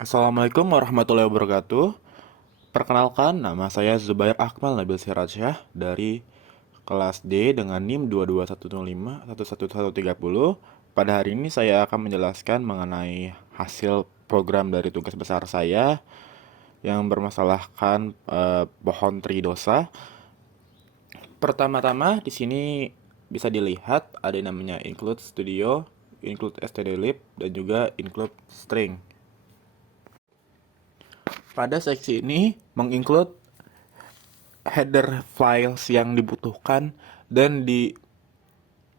Assalamualaikum warahmatullahi wabarakatuh. Perkenalkan, nama saya Zubair Akmal Nabil Sirasyah dari kelas D dengan NIM 22105111130. Pada hari ini saya akan menjelaskan mengenai hasil program dari tugas besar saya yang bermasalahkan pohon tridosa. Pertama-tama di sini bisa dilihat ada yang namanya include studio, include stdlib, dan juga include string. Pada seksi ini menginclude header files yang dibutuhkan dan di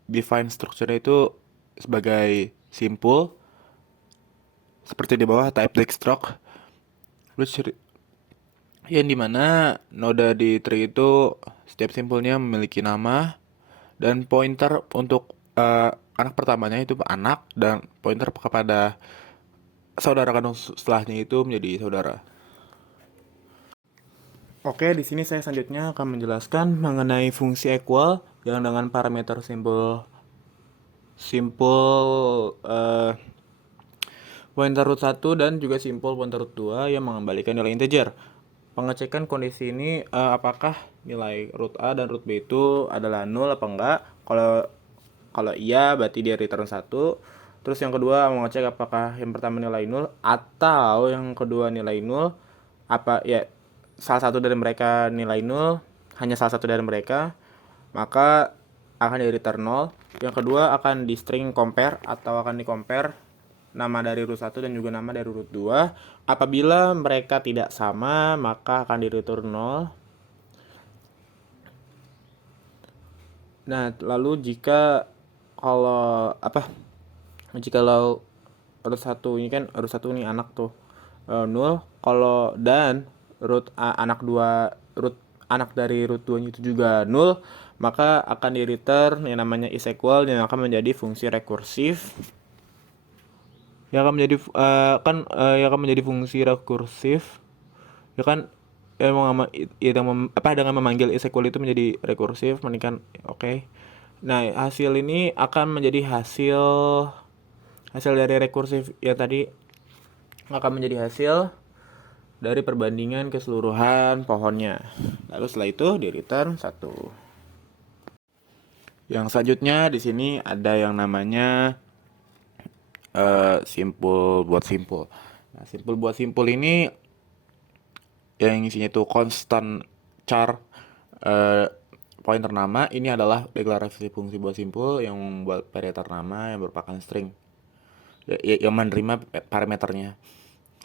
define struktur itu sebagai simple seperti di bawah type deckstroke, which yang dimana noda di tree itu setiap simpulnya memiliki nama dan pointer untuk anak pertamanya itu anak dan pointer kepada saudara kandung setelahnya itu menjadi saudara. Oke, di sini saya selanjutnya akan menjelaskan mengenai fungsi equal yang dengan parameter simpul eh, pointer root 1 dan juga simpul pointer root 2 yang mengembalikan nilai integer. Pengecekan kondisi ini apakah nilai root A dan root B itu adalah nol apa enggak? Kalau kalau iya berarti dia return 1. Terus yang kedua mengecek apakah yang pertama nilai nol atau yang kedua nilai nol, apa ya salah satu dari mereka nilai nol, hanya salah satu dari mereka, maka akan di return 0. Yang kedua akan di string compare atau akan di compare nama dari root 1 dan juga nama dari root 2. Apabila mereka tidak sama, maka akan di return 0. Nah, lalu kalau jikalau root 1 ini kan root 1 ini anak tuh 0, kalau dan anak 2 root anak dari root 2 itu juga 0, maka akan di return yang namanya is equal yang akan menjadi fungsi rekursif yang akan menjadi yang akan menjadi fungsi rekursif ya kan dengan memanggil is equal itu menjadi rekursif menikan oke. Nah, hasil ini akan menjadi hasil dari rekursif ya tadi akan menjadi hasil dari perbandingan keseluruhan pohonnya. Lalu setelah itu di return 1. Yang selanjutnya di sini ada yang namanya simpul buat simpul. Nah, simpul buat simpul ini yang isinya itu constant char pointer nama. Ini adalah deklarasi fungsi buat simpul yang membuat parameter nama yang merupakan string yang menerima parameternya.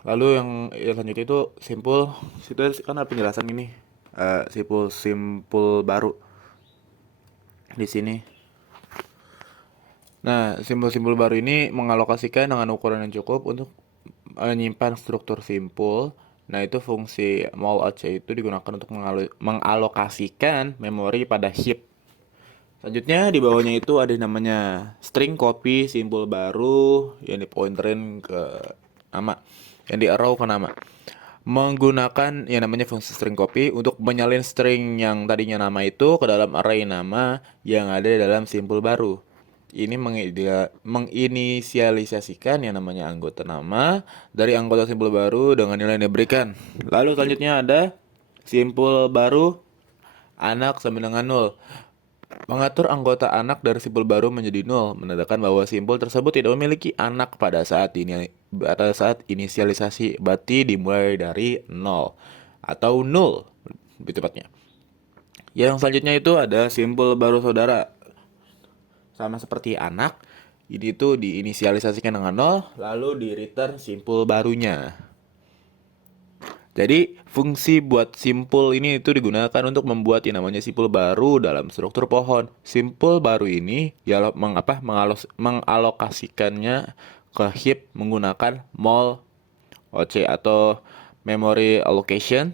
Lalu yang selanjutnya itu simpul, itu kan ada penjelasan ini simpul baru di sini. Nah, simpul-simpul baru ini mengalokasikan dengan ukuran yang cukup untuk menyimpan struktur simpul. Nah, itu fungsi mol-oc itu digunakan untuk mengalokasikan memori pada heap. Selanjutnya di bawahnya itu ada namanya string copy simpul baru yang dipointerin ke nama, yang di arrow ke nama. Menggunakan yang namanya fungsi string copy untuk menyalin string yang tadinya nama itu ke dalam array nama yang ada di dalam simpul baru. Ini menginisialisasikan yang namanya anggota nama dari anggota simpul baru dengan nilai yang diberikan. Lalu selanjutnya ada simpul baru anak sama dengan 0. Mengatur anggota anak dari simpul baru menjadi 0, menandakan bahwa simpul tersebut tidak memiliki anak pada saat inisialisasi, berarti dimulai dari 0 atau 0 lebih tepatnya. Yang selanjutnya itu ada simpul baru saudara. Sama seperti anak, ini tuh diinisialisasikan dengan 0, lalu di return simpul barunya. Jadi fungsi buat simpul ini itu digunakan untuk membuat yang namanya simpul baru dalam struktur pohon. Simpul baru ini ya mengalokasikannya ke heap menggunakan mol oc atau memory allocation,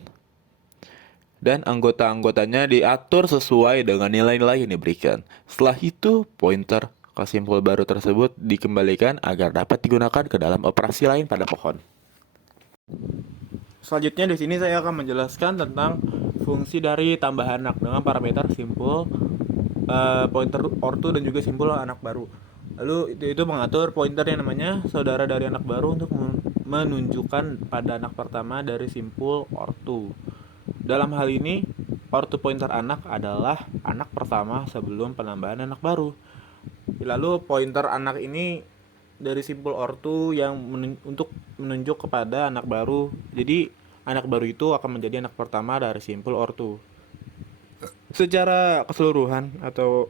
dan anggota-anggotanya diatur sesuai dengan nilai-nilai yang diberikan. Setelah itu pointer ke simpul baru tersebut dikembalikan agar dapat digunakan ke dalam operasi lain pada pohon. Selanjutnya di sini saya akan menjelaskan tentang fungsi dari tambah anak dengan parameter simpul pointer ortu dan juga simpul anak baru. Lalu itu mengatur pointer yang namanya saudara dari anak baru untuk menunjukkan pada anak pertama dari simpul ortu. Dalam hal ini, ortu pointer anak adalah anak pertama sebelum penambahan anak baru. Lalu pointer anak ini dari simpul ortu yang untuk menunjuk kepada anak baru. Jadi anak baru itu akan menjadi anak pertama dari simpul ortu. Secara keseluruhan atau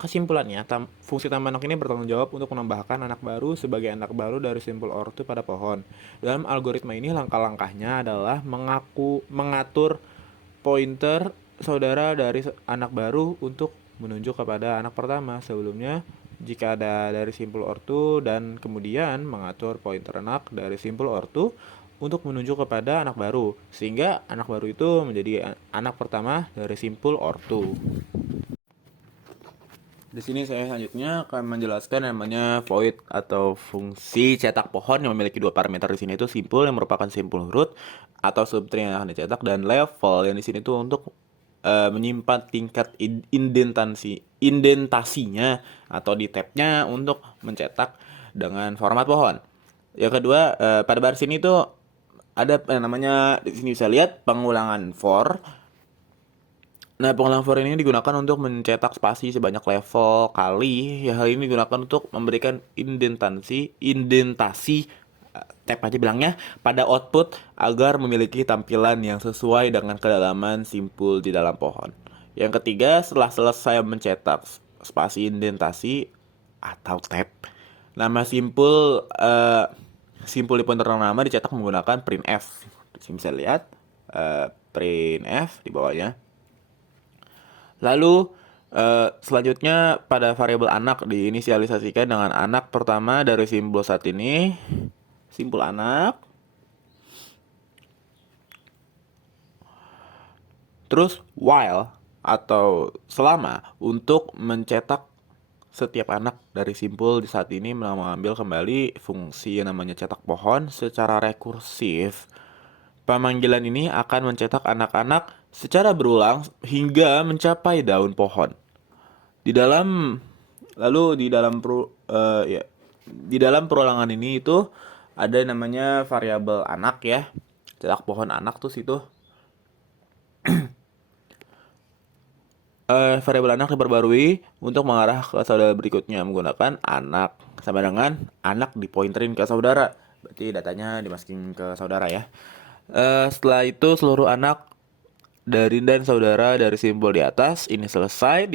kesimpulannya, fungsi tambah anak ini bertanggung jawab untuk menambahkan anak baru sebagai anak baru dari simpul ortu pada pohon. Dalam algoritma ini langkah-langkahnya adalah mengatur pointer saudara dari anak baru untuk menunjuk kepada anak pertama sebelumnya jika ada dari simpul ortu, dan kemudian mengatur pointer anak dari simpul ortu untuk menunjuk kepada anak baru sehingga anak baru itu menjadi anak pertama dari simpul ortu. Di sini saya selanjutnya akan menjelaskan namanya void atau fungsi cetak pohon yang memiliki dua parameter. Di sini itu simpul yang merupakan simpul root atau subtree yang akan dicetak, dan level yang di sini itu untuk menyimpan tingkat indentasinya atau di tabnya untuk mencetak dengan format pohon. Yang kedua, pada baris ini tuh ada namanya, di sini bisa lihat pengulangan for. Nah, pengulangan for ini digunakan untuk mencetak spasi sebanyak level kali. Ya, hal ini digunakan untuk memberikan indentasi tab aja bilangnya pada output agar memiliki tampilan yang sesuai dengan kedalaman simpul di dalam pohon. Yang ketiga, setelah selesai mencetak spasi indentasi atau tab, nama simpul di pointer nama dicetak menggunakan printf. Sini bisa lihat printf di bawahnya. Lalu selanjutnya pada variabel anak diinisialisasikan dengan anak pertama dari simpul saat ini, simpul anak. Terus while atau selama untuk mencetak setiap anak dari simpul di saat ini mengambil kembali fungsi yang namanya cetak pohon secara rekursif. Pemanggilan ini akan mencetak anak-anak secara berulang hingga mencapai daun pohon. Di dalam perulangan ini itu ada namanya variabel anak ya. Cetak pohon anak tuh situ. Variabel anak diperbarui untuk mengarah ke saudara berikutnya menggunakan anak sama dengan anak dipointerin ke saudara. Berarti datanya dimasukin ke saudara ya. Setelah itu seluruh anak dari dan saudara dari simpul di atas ini selesai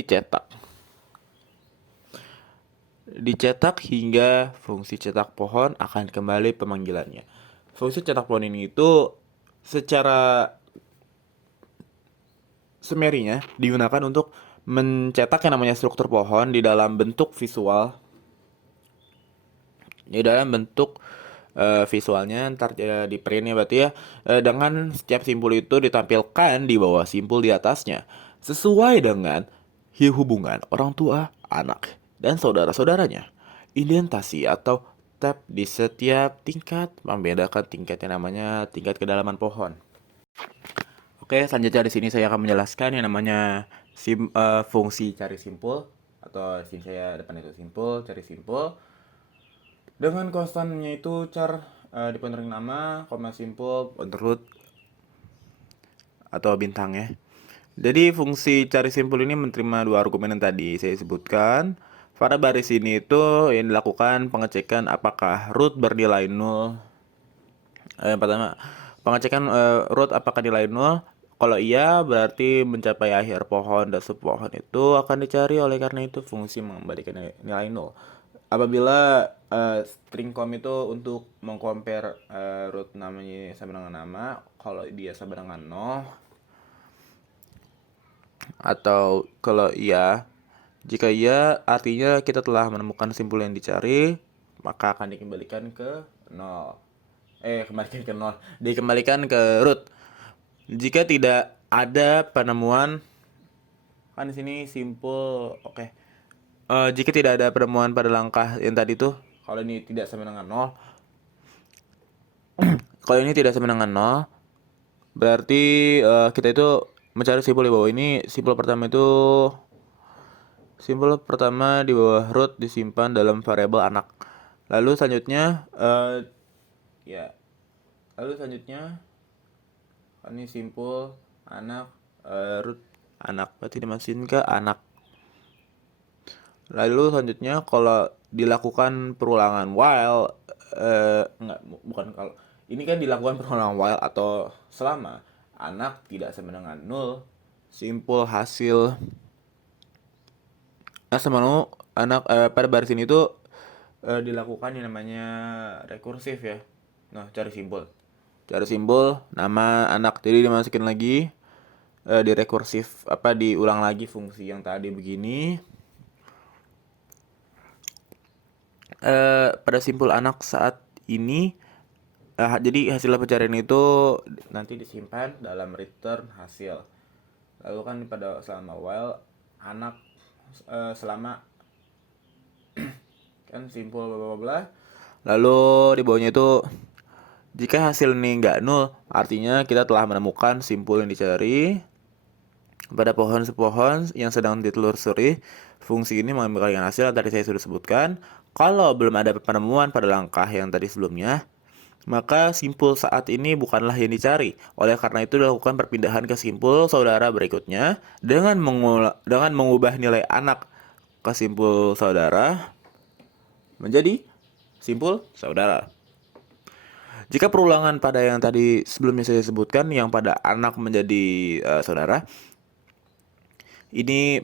dicetak hingga fungsi cetak pohon akan kembali pemanggilannya. Fungsi cetak pohon ini itu secara semerinya digunakan untuk mencetak yang namanya struktur pohon di dalam bentuk visual. Di dalam bentuk visualnya ntar di print ya berarti ya, dengan setiap simpul itu ditampilkan di bawah simpul di atasnya sesuai dengan hubungan orang tua, anak, dan saudara-saudaranya. Indentasi atau tab di setiap tingkat membedakan tingkat yang namanya tingkat kedalaman pohon. Oke, selanjutnya di sini saya akan menjelaskan yang namanya fungsi cari simpul, atau di sini saya depan itu simpul, cari simpul. Dengan konstannya itu char di pointering nama, koma simpul, pointer root atau bintang ya. Jadi fungsi cari simpul ini menerima dua argumen yang tadi saya sebutkan. Pada baris ini itu yang dilakukan pengecekan apakah root bernilai 0. Pertama, pengecekan root apakah nilai 0. Kalau iya berarti mencapai akhir pohon dan subpohon itu akan dicari, oleh karena itu fungsi mengembalikan nilai 0. Apabila string com itu untuk mengcompare root namanya sama dengan nama, kalau dia sama dengan 0, atau kalau iya, jika iya artinya kita telah menemukan simpul yang dicari, maka akan dikembalikan ke 0. Dikembalikan ke root. Jika tidak ada penemuan, kan di sini simpul, oke. Jika tidak ada penemuan pada langkah yang tadi tuh, kalau ini tidak sama dengan 0, kalau ini tidak sama dengan 0, berarti kita itu mencari simpul di bawah ini. Simpul pertama di bawah root disimpan dalam variabel anak. Lalu selanjutnya Ya, lalu selanjutnya ini simpul anak, root anak, berarti dimasukin ke anak. Lalu selanjutnya kalau dilakukan perulangan while, enggak, bukan kalau ini kan dilakukan perulangan while atau selama anak tidak sama dengan nol, simpul hasil sama nol anak, pada baris ini itu dilakukan yang namanya rekursif ya. Nah, cari simpul nama anak, jadi dimasukin lagi, di rekursif diulang lagi fungsi yang tadi begini. Pada simpul anak saat ini, jadi hasil pencarian itu nanti disimpan dalam return hasil. Lalu kan pada selama while anak, selama kan simpul bla bla bla. Lalu di bawahnya itu jika hasil ini nggak nol, artinya kita telah menemukan simpul yang dicari pada pohon sepohon yang sedang ditelusuri. Fungsi ini mengembalikan hasil yang tadi saya sudah sebutkan. Kalau belum ada penemuan pada langkah yang tadi sebelumnya, maka simpul saat ini bukanlah yang dicari. Oleh karena itu dilakukan perpindahan ke simpul saudara berikutnya dengan mengubah nilai anak ke simpul saudara menjadi simpul saudara. Jika perulangan pada yang tadi sebelumnya saya sebutkan yang pada anak menjadi saudara, ini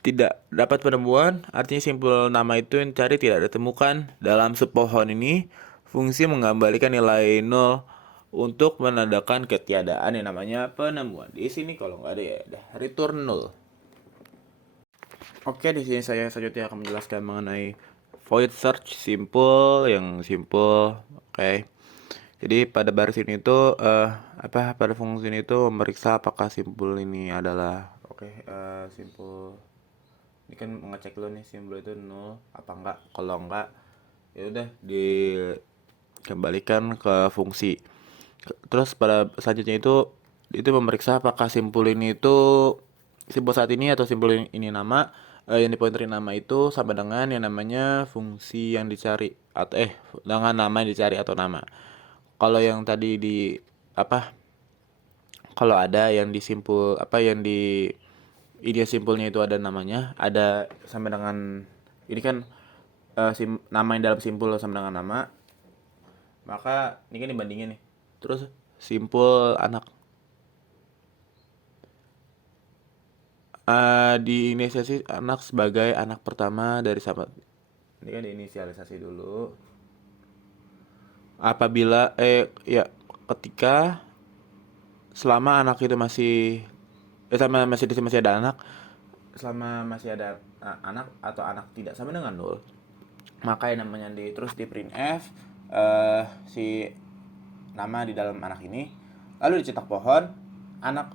tidak dapat penemuan, artinya simpul nama itu yang cari tidak ditemukan dalam sepohon ini. Fungsi mengembalikan nilai 0 untuk menandakan ketiadaan yang namanya penemuan. Di sini kalau nggak ada ya udah return 0. Oke, di sini saya selanjutnya akan menjelaskan mengenai void search simple yang simple. Oke. Jadi pada baris ini tuh pada fungsi ini tuh memeriksa apakah simpul ini adalah simpul ini kan mengecek dulu nih simpul itu 0 apa enggak. Kalau enggak ya udah dikembalikan ke fungsi. Terus pada selanjutnya itu memeriksa apakah simpul ini itu simpul saat ini atau simpul ini nama, yang dipointerin nama itu sama dengan yang namanya fungsi yang dicari atau dengan nama yang dicari atau nama. Kalau yang tadi kalau ada yang disimpul yang di ide simpulnya itu ada namanya, ada sama dengan ini kan nama yang dalam simpul sama dengan nama, maka ini kan dibandingin nih. Terus simpul anak diinisialisasi anak sebagai anak pertama dari sahabat. Ini kan diinisialisasi dulu. Apabila ketika selama anak itu masih ada anak, selama masih ada anak atau anak tidak sama dengan 0, maka yang namanya terus di printf si nama di dalam anak ini, lalu dicetak pohon anak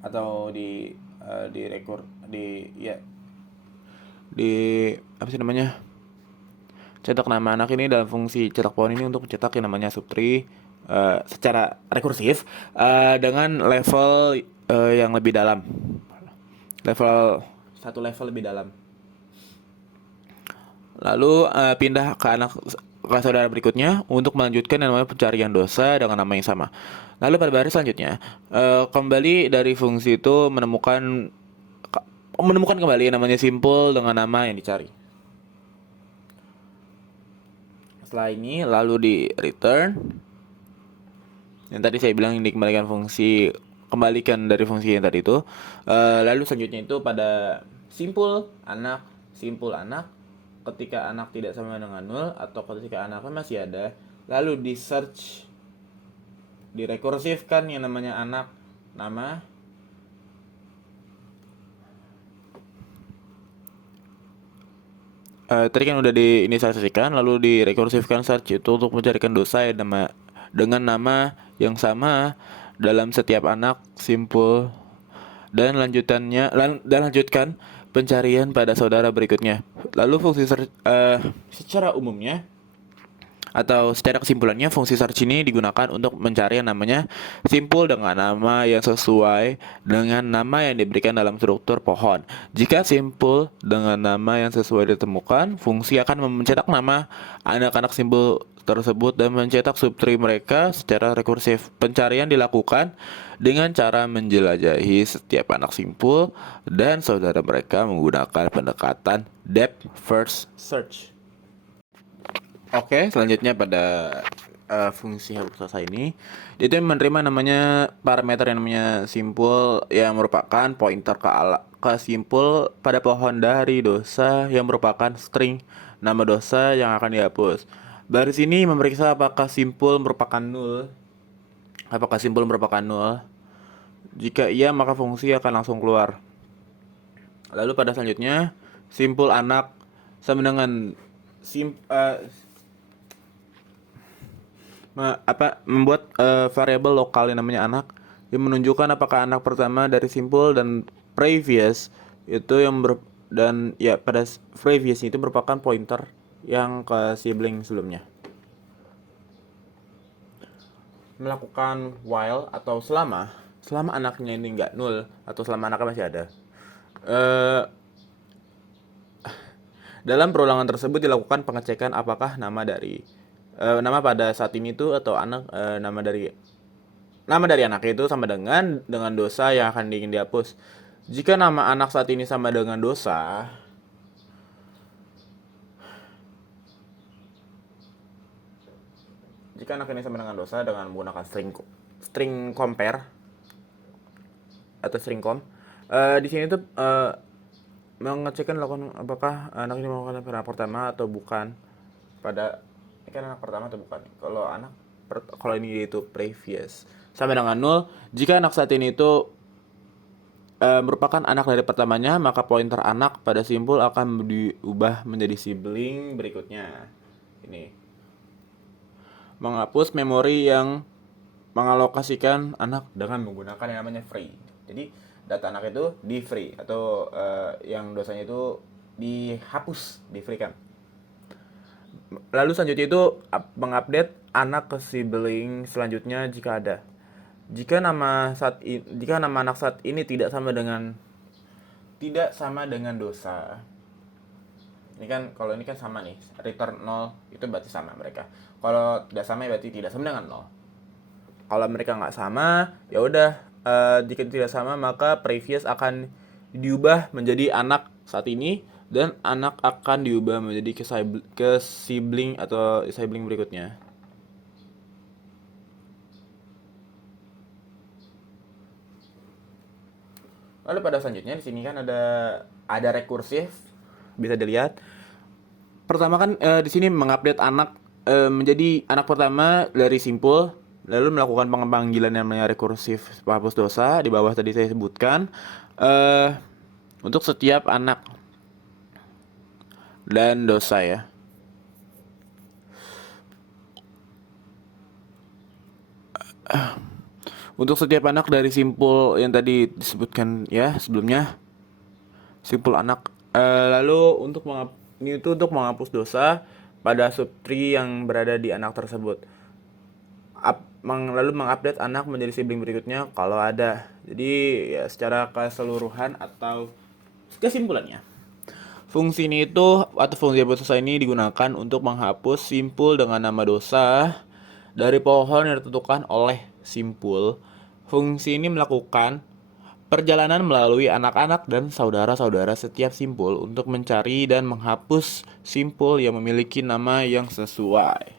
atau di record di apa sih namanya, cetak nama anak ini dalam fungsi cetak pohon ini untuk mencetak yang namanya subtree secara rekursif dengan level yang lebih dalam, satu level lebih dalam. Lalu pindah ke saudara berikutnya untuk melanjutkan yang namanya pencarian dosa dengan nama yang sama. Lalu pada baris selanjutnya kembali dari fungsi itu menemukan kembali yang namanya simpul dengan nama yang dicari. Setelah ini lalu di return yang tadi saya bilang dikembalikan kembalikan dari fungsi yang tadi itu. Lalu selanjutnya itu pada simpul anak ketika anak tidak sama dengan 0 atau ketika anaknya masih ada, lalu di search, direkursifkan yang namanya anak nama tadi kan udah diinisialisasikan, lalu direkursifkan search itu untuk mencarikan dosa ya dengan nama yang sama dalam setiap anak simpul dan lanjutkan pencarian pada saudara berikutnya. Lalu fungsi search secara umumnya atau secara kesimpulannya, fungsi search ini digunakan untuk mencari yang namanya simpul dengan nama yang sesuai dengan nama yang diberikan dalam struktur pohon. Jika simpul dengan nama yang sesuai ditemukan, fungsi akan mencetak nama anak-anak simpul tersebut dan mencetak subtree mereka secara rekursif. Pencarian dilakukan dengan cara menjelajahi setiap anak simpul dan saudara mereka menggunakan pendekatan depth first search. Oke, selanjutnya pada fungsi hapus dosa ini, itu menerima namanya parameter yang namanya simpul yang merupakan pointer ke simpul pada pohon dari dosa yang merupakan string nama dosa yang akan dihapus. Baris ini memeriksa apakah simpul merupakan null. Apakah simpul merupakan null? Jika iya, maka fungsi akan langsung keluar. Lalu pada selanjutnya, simpul anak sama dengan membuat variabel lokal yang namanya anak yang menunjukkan apakah anak pertama dari simpul dan previous itu dan ya pada previous itu merupakan pointer yang ke sibling sebelumnya. Melakukan while atau selama anaknya ini nggak nol atau selama anaknya masih ada. Dalam perulangan tersebut dilakukan pengecekan apakah nama pada saat ini tuh atau anak nama dari anak itu sama dengan dosa yang akan ingin dihapus. Jika nama anak saat ini sama dengan dosa, dengan menggunakan string compare atau string com, di sini tuh mengecekkan lakukan apakah anak ini melakukan anak pertama atau bukan kalau ini itu previous sama dengan 0. Jika anak saat ini itu merupakan anak dari pertamanya, maka pointer anak pada simpul akan diubah menjadi sibling berikutnya. Ini menghapus memori yang mengalokasikan anak dengan menggunakan yang namanya free. Jadi data anak itu di free atau yang dosanya itu dihapus, di free kan. Lalu selanjutnya itu mengupdate anak ke sibling selanjutnya jika ada. Jika nama anak saat ini tidak sama dengan dosa. Ini kan kalau ini kan sama nih, return 0 itu berarti sama mereka. Kalau tidak sama berarti tidak sama dengan 0. Kalau mereka nggak sama, ya udah jika tidak sama maka previous akan diubah menjadi anak saat ini dan anak akan diubah menjadi ke sibling atau sibling berikutnya. Lalu pada selanjutnya di sini kan ada rekursif, bisa dilihat. Pertama kan di sini mengupdate anak menjadi anak pertama dari simpul, lalu melakukan pemanggilan yang namanya rekursif penghapus dosa di bawah tadi saya sebutkan untuk setiap anak dan dosa ya. Untuk setiap anak dari simpul yang tadi disebutkan ya sebelumnya, simpul anak. Lalu untuk menghapus dosa pada subtree yang berada di anak tersebut. Lalu mengupdate anak menjadi sibling berikutnya kalau ada. Jadi ya secara keseluruhan atau kesimpulannya, fungsi ini itu atau fungsi hapus dosa ini digunakan untuk menghapus simpul dengan nama dosa dari pohon yang ditentukan oleh simpul. Fungsi ini melakukan perjalanan melalui anak-anak dan saudara-saudara setiap simpul untuk mencari dan menghapus simpul yang memiliki nama yang sesuai.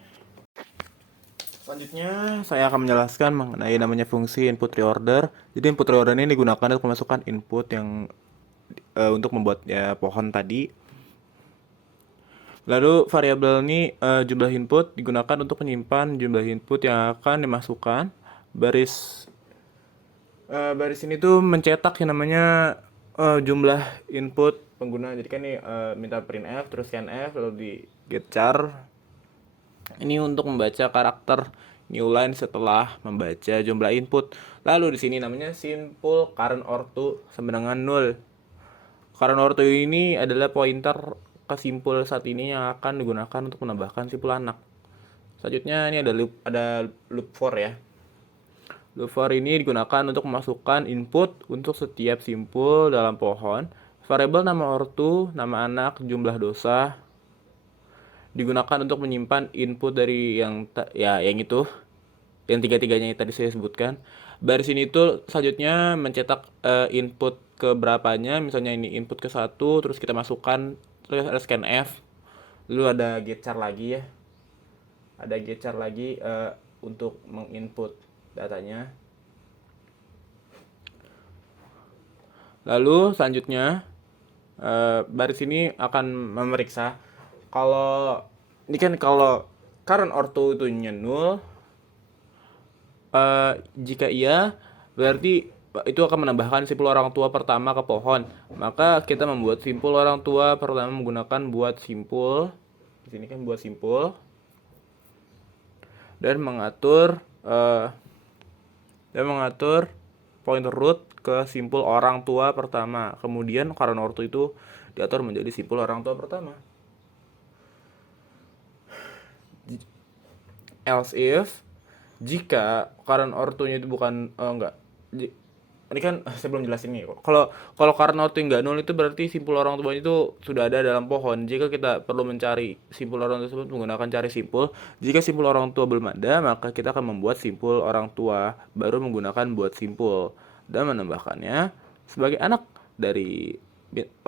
Selanjutnya saya akan menjelaskan mengenai namanya fungsi input reorder. Jadi input reorder ini digunakan untuk memasukkan input yang untuk membuat pohon tadi. Lalu variabel ini jumlah input digunakan untuk menyimpan jumlah input yang akan dimasukkan. Baris ini tuh mencetak yang namanya jumlah input pengguna. Jadi kan ini minta printf terus scanf lalu di get char. Ini untuk membaca karakter new line setelah membaca jumlah input. Lalu di sini namanya simpul current or2 sama dengan 0. Current or2 ini adalah pointer ke simpul saat ini yang akan digunakan untuk menambahkan simpul anak. Selanjutnya ini ada loop for ya. Loop for ini digunakan untuk memasukkan input untuk setiap simpul dalam pohon. Variabel nama ortu, nama anak, jumlah dosa. digunakan untuk menyimpan input dari yang itu, yang tiga-tiganya yang tadi saya sebutkan. Baris ini tuh selanjutnya mencetak input ke berapanya, misalnya ini input ke satu, terus kita masukkan, terus ada scanf, lalu ada getchar lagi ya, ada getchar lagi untuk menginput datanya. Lalu selanjutnya baris ini akan memeriksa kalau ini kan kalau current ortho itu nul, jika iya berarti itu akan menambahkan simpul orang tua pertama ke pohon. Maka kita membuat simpul orang tua pertama menggunakan buat simpul. Di sini kan buat simpul dan mengatur pointer root ke simpul orang tua pertama. Kemudian current ortho itu diatur menjadi simpul orang tua pertama. Else if jika current ortonya itu bukan ini kan saya belum jelasin nih. Kalau current orto enggak nol itu berarti simpul orang tuanya itu sudah ada dalam pohon. Jika kita perlu mencari simpul orang tersebut menggunakan cari simpul. Jika simpul orang tua belum ada, maka kita akan membuat simpul orang tua baru menggunakan buat simpul dan menambahkannya sebagai anak dari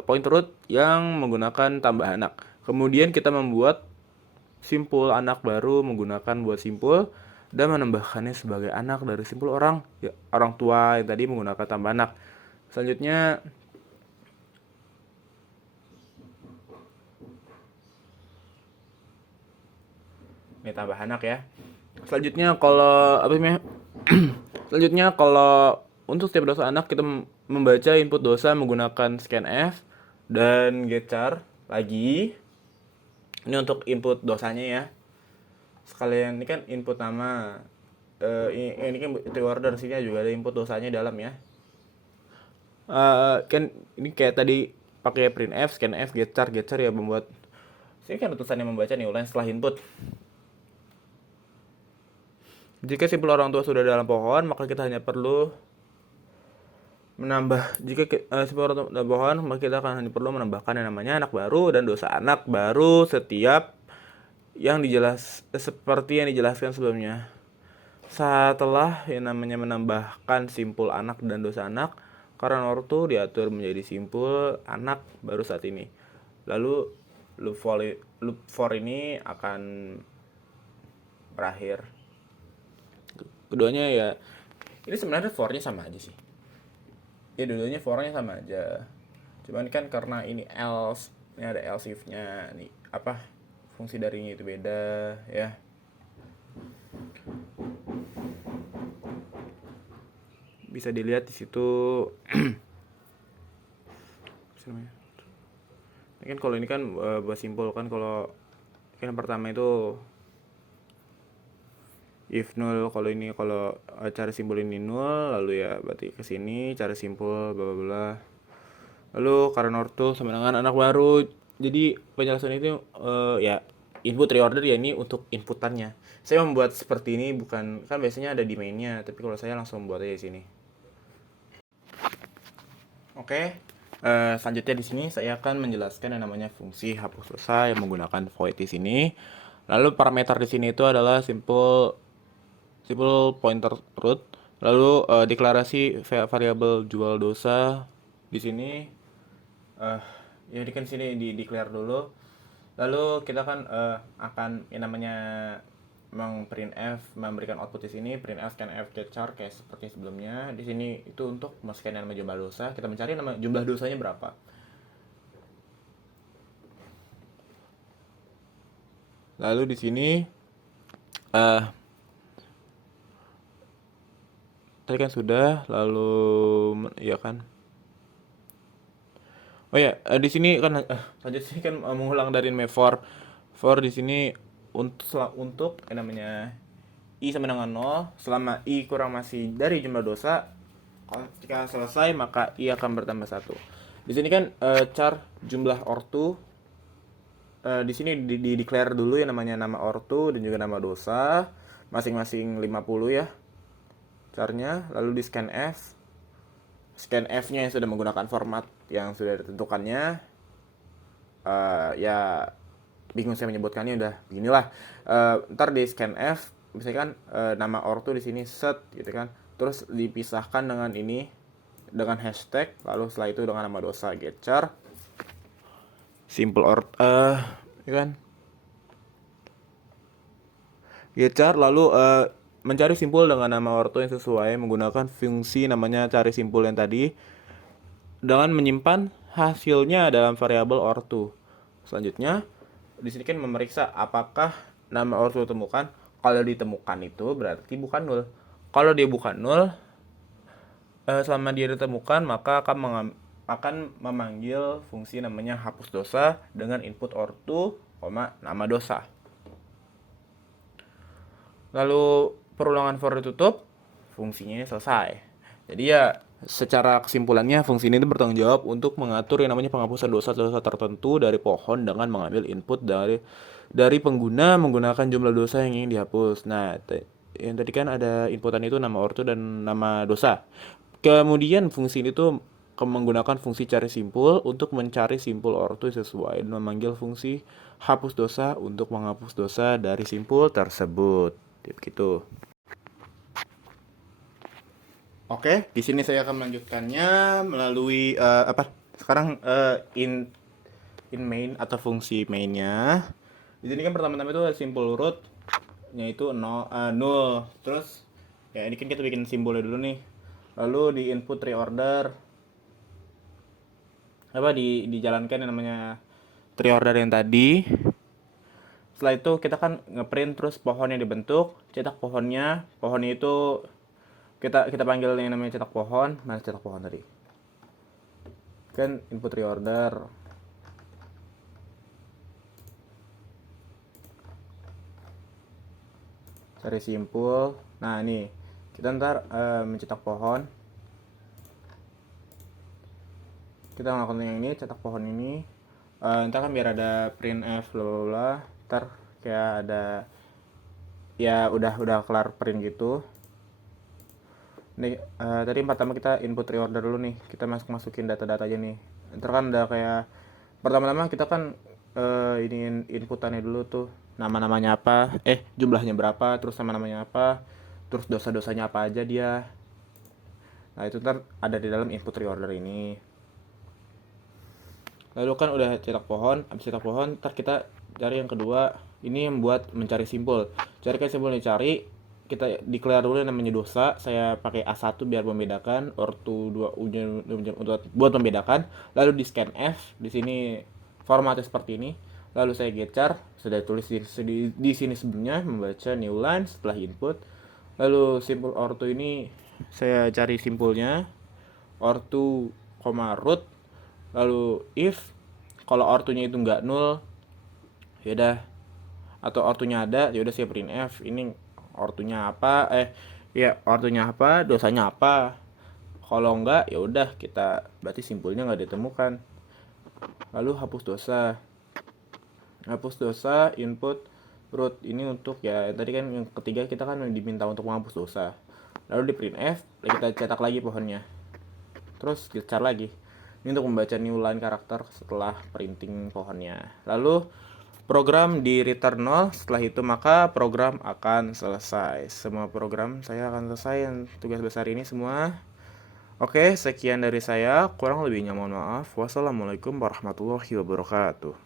pointer root yang menggunakan tambah anak. Kemudian kita membuat simpul anak baru menggunakan buat simpul dan menambahkannya sebagai anak dari simpul orang tua yang tadi menggunakan tambah anak. Selanjutnya ini tambah anak ya. Selanjutnya kalau selanjutnya kalau untuk setiap dosa anak kita membaca input dosa menggunakan scanf dan getchar lagi. Ini untuk input dosanya ya. Sekalian ini kan input nama. Ini kan reorder sini juga ada input dosanya dalam ya. Kan ini kayak tadi pakai printf, scanf, getchar ya membuat. Sini kan utusannya membaca nih ulang setelah input. Jika simpul orang tua sudah dalam pohon, maka kita hanya perlu menambah. Jika simpul orang tua dalam pohon, maka kita akan hanya perlu menambahkan yang namanya anak baru dan dosa anak baru setiap seperti yang dijelaskan sebelumnya. Setelah yang namanya menambahkan simpul anak dan dosa anak, current ortho diatur menjadi simpul anak baru saat ini. Lalu loop for ini akan berakhir. Keduanya ya, ini sebenarnya for-nya sama aja sih. Ya dua-duanya for-nya sama aja. Cuman kan karena ini else, ini ada else if-nya, nih fungsi darinya itu beda ya. Bisa dilihat di situ. Ini kan kalau ini kan buat simpul kan, kalau kan yang pertama itu if nul, kalau ini kalau cari simpul ini nul, lalu ya berarti ke sini cari simpul bla bla bla. Lalu current ortho sama dengan anak baru. Jadi penjelasan itu ya input reorder ya, ini untuk inputannya. Saya membuat seperti ini bukan kan biasanya ada di mainnya, tapi kalau saya langsung buat aja di sini. Oke. Selanjutnya di sini saya akan menjelaskan yang namanya fungsi hapus dosa yang menggunakan void di sini. Lalu parameter di sini itu adalah simple pointer root. Lalu deklarasi variabel jual dosa di sini. Ya di kan sini di declare dulu. Lalu kita kan akan yang namanya printf memberikan output di sini, printf scanf getchar kayak seperti sebelumnya. Di sini itu untuk memasukkan nama jumlah dosa. Kita mencari nama jumlah dosanya berapa. Lalu di sini tadi kan sudah, lalu ya kan. Oh ya, di sini kan selanjutnya kan mengulang dari main for di sini untuk yang namanya i sama dengan 0 selama i kurang masih dari jumlah dosa. Ketika selesai maka i akan bertambah 1. Di sini kan char jumlah ortu. Di sini di declare dulu yang namanya nama ortu dan juga nama dosa masing-masing 50 ya charnya. Lalu di scanf-nya yang sudah menggunakan format yang sudah ditentukannya. Ya bingung saya menyebutkannya, udah beginilah. Ntar di scanf misalkan nama ortu di sini set gitu kan, terus dipisahkan dengan ini dengan hashtag, lalu setelah itu dengan nama dosa getchar simple ya kan, getchar lalu mencari simpul dengan nama ortu yang sesuai menggunakan fungsi namanya cari simpul yang tadi dengan menyimpan hasilnya dalam variabel ortu. Selanjutnya di sini kan memeriksa apakah nama ortu ditemukan. Kalau ditemukan itu berarti bukan nul. Kalau dia bukan nul, selama dia ditemukan maka akan memanggil fungsi namanya hapus dosa dengan input ortu, nama dosa. Lalu perulangan for ditutup, fungsinya selesai. Jadi ya secara kesimpulannya fungsi ini bertanggung jawab untuk mengatur yang namanya penghapusan dosa-dosa tertentu dari pohon dengan mengambil input dari pengguna menggunakan jumlah dosa yang ingin dihapus. Nah, yang tadi kan ada inputan itu nama ortu dan nama dosa. Kemudian fungsi ini tuh menggunakan fungsi cari simpul untuk mencari simpul ortu sesuai dan memanggil fungsi hapus dosa untuk menghapus dosa dari simpul tersebut. Gitu. Oke, di sini saya akan melanjutkannya melalui apa? Sekarang in main atau fungsi mainnya. Di sini kan pertama-tama itu ada simpul root yaitu 0. Terus ya ini kan kita bikin simbolnya dulu nih. Lalu di input reorder apa dijalankan yang namanya reorder yang tadi. Setelah itu kita kan ngeprint terus pohon yang dibentuk, cetak pohonnya itu kita panggil yang namanya cetak pohon. Mana cetak pohon tadi? Kan input reorder. Cari simpul. Nah, ini kita ntar mencetak pohon. Kita melakukan yang ini, cetak pohon ini. Ntar kan biar ada printf bla ntar kayak ada ya udah kelar print gitu. Nih tadi pertama kita input reorder dulu nih, kita masukin data-data aja nih. Ntar kan ada kayak pertama-tama kita kan ini inputannya dulu tuh, nama-namanya apa, jumlahnya berapa, terus nama-namanya apa, terus dosa-dosanya apa aja dia. Nah itu ntar ada di dalam input reorder ini. Lalu kan udah cetak pohon, habis cetak pohon ntar kita cari yang kedua, ini yang buat mencari simpul. Carikan simpul yang dicari, kita declare dulu yang namanya dosa. Saya pakai A1 biar membedakan, ortu 2 buat membedakan. Lalu di scanf, di sini formatnya seperti ini. Lalu saya getchar, sudah tulis di sini sebelumnya membaca new line setelah input. Lalu simpul ortu ini saya cari simpulnya ortu, root. Lalu if kalau ortunya itu nggak nul, ya udah, atau ortunya ada, ya udah saya printf ini ortunya apa, ortunya apa, dosanya apa. Kalau enggak, ya udah kita berarti simpulnya nggak ditemukan. Lalu hapus dosa input root ini untuk ya tadi kan yang ketiga kita kan diminta untuk menghapus dosa. Lalu di printf kita cetak lagi pohonnya, terus kita cari lagi ini untuk membaca new line karakter setelah printing pohonnya. Lalu program di return 0, setelah itu maka program akan selesai. Semua program saya akan selesai yang tugas besar ini semua. Oke, sekian dari saya, kurang lebihnya mohon maaf. Wassalamualaikum warahmatullahi wabarakatuh.